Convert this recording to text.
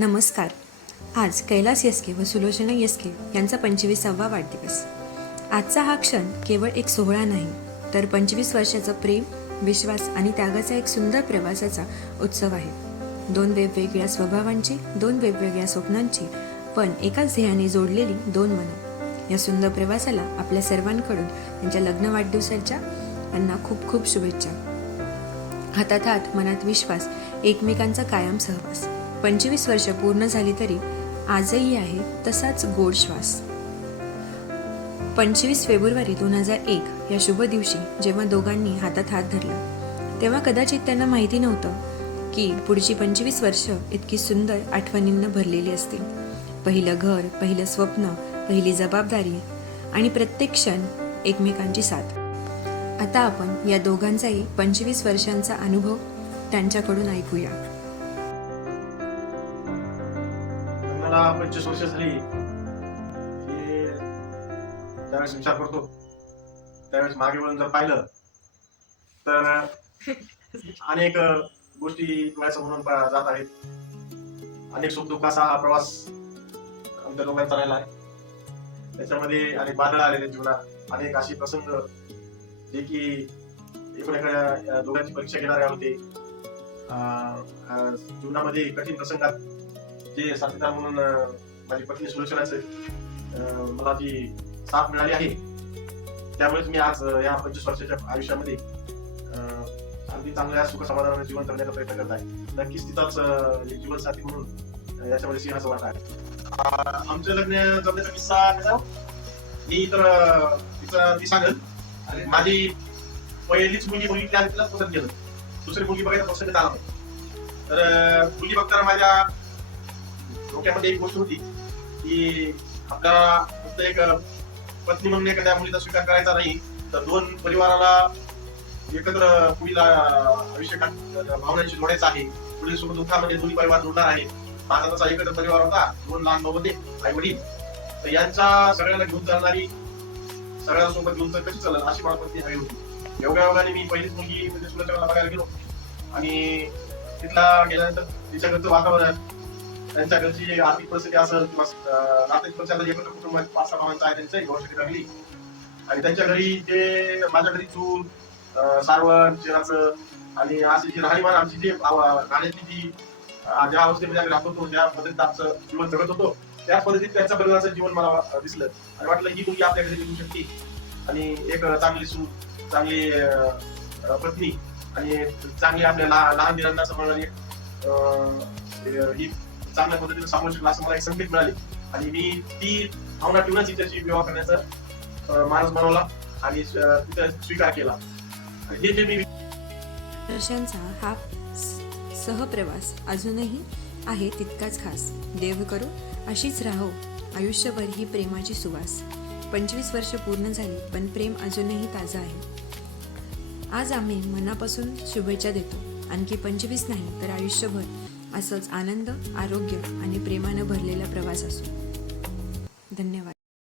नमस्कार. आज कैलास येस्के व सुलोचना येस्के यांचा 25वा वाढदिवस. आजचा हा क्षण केवळ एक सोहळा नाही, तर 25 वर्षाचं प्रेम, विश्वास आणि त्यागाचा एक सुंदर प्रवासाचा उत्सव आहे. दोन वेगवेगळ्या स्वभावांची, दोन वेगवेगळ्या स्वप्नांची, पण एकाच ध्येयाने जोडलेली दोन मनं. या सुंदर प्रवासाला आपल्या सर्वांकडून त्यांच्या लग्न वाढदिवसाच्या त्यांना खूप खूप शुभेच्छा. हातात हात, मनात विश्वास, एकमेकांचा कायम सहवास. 25 वर्ष पूर्ण झाली तरी आजही आहे तसाच गोड श्वास. 25 फेब्रुवारी 2001 या शुभ दिवशी जेव्हा दोघांनी हातात हात धरला, तेव्हा कदाचित त्यांना माहिती नव्हतं की पुढची 25 वर्ष इतकी सुंदर आठवणींना भरलेली असतील. पहिलं घर, पहिलं स्वप्न, पहिली जबाबदारी आणि प्रत्येक क्षण एकमेकांची साथ. आता आपण या दोघांचाही 25 वर्षांचा अनुभव त्यांच्याकडून ऐकूया. मला 25 वर्ष झाली की ज्यावेळेस विचार करतो त्यावेळेस मागे वळून जर पाहिलं तर अनेक गोष्टी डोळ्यासमोर म्हणून जात आहेत. अनेक सुखदुःखाचा हा प्रवास आमच्या दोघांचा राहिला आहे. त्याच्यामध्ये अनेक बादळ आलेले जीवनात, अनेक असे प्रसंग जे की एकमेकांच्या दोघांची परीक्षा घेणारे होते. जीवनामध्ये कठीण प्रसंगात जे साथीदार म्हणून माझी पत्नी सुलोचनाचे मला जी साथ मिळाली आहे, त्यामुळेच मी आज या 25 वर्षाच्या आयुष्यामध्ये अगदी चांगल्या सुख समाधानाने जीवन जगण्याचा प्रयत्न करत आहे. नक्कीच तिचाच एक जीवनसाथी म्हणून याच्यामध्ये सिंहाचा वाटा आहे. आमचं लग्न जमण्याचा किस्सा कसा, मी तर ती सांगेल. माझी पहिलीच मुलगी बघितली आणि तिलाच पसंत केलं. दुसरी मुलगी बघायचा पसंत आला नाही. तर मुलगी बघताना माझ्या डोक्यामध्ये एक गोष्ट होती की आपल्याला फक्त एक पत्नी म्हणून एखाद्या मुलीचा स्वीकार करायचा नाही, तर दोन परिवाराला एकत्र पुढील आयुष्यात भावनांशी जोडायचं आहे. पुढील सुख दुःखामध्ये दोन्ही परिवार जोडणार आहे. माझा तसा एकत्र परिवार होता, दोन लहान भाऊ होते, आई वडील. तर यांच्या सगळ्यांना घेऊन चालणारी, सगळ्यांना सोबत घेऊन कशी चालेल अशी मला पत्नी हवी होती. योगायोगाने मी पहिलीच मुलगी म्हणजे सुलोचनाला बघायला गेलो आणि तिथला गेल्यानंतर तिच्या घरचं वातावरण, त्यांच्या घरची आर्थिक परिस्थिती असेल किंवा आर्थिक परिस्थिती एकत्र कुटुंब 5-6 भावांचं आहे, त्यांचंही गोष्टी लागली. आणि त्यांच्या घरी जे माझ्या घरी चूल, सारवण, शेणाचं आणि अशी जी राहणीमान आमची जी राहण्याची जी ज्या अवस्थेमध्ये आम्ही राहत होतो, ज्या पद्धतीत आमचं जीवन जगत होतो, त्याच पद्धतीत त्यांच्या परिवाराचं जीवन मला दिसलं आणि वाटलं ही मुलगी आपल्या घरी निघू शकते आणि एक चांगली सून, चांगली पत्नी आणि चांगली आपल्या लहान दिरांना सांभाळणारी ही चांगल्या पद्धतीने सांभाळू शकला असं मला एक संकेत मिळाले. आणि मी ती भावना ठेवूनच तिच्याशी विवाह करण्याचा मानस बनवला आणि तिचा स्वीकार केला. आणि हे जे मी वर्षांचा हा सहप्रवास अजूनही आहे तितकाच खास. देव करो अशीच राहो आयुष्यभर ही प्रेमाची सुवास. 25 वर्ष पूर्ण झाली, पण प्रेम अजूनही ताजं आहे. आज आम्ही मनापासून शुभेच्छा देतो. आणखी 25 नाही तर आयुष्यभर असंच आनंद, आरोग्य आणि प्रेमानं भरलेला प्रवास असो. धन्यवाद.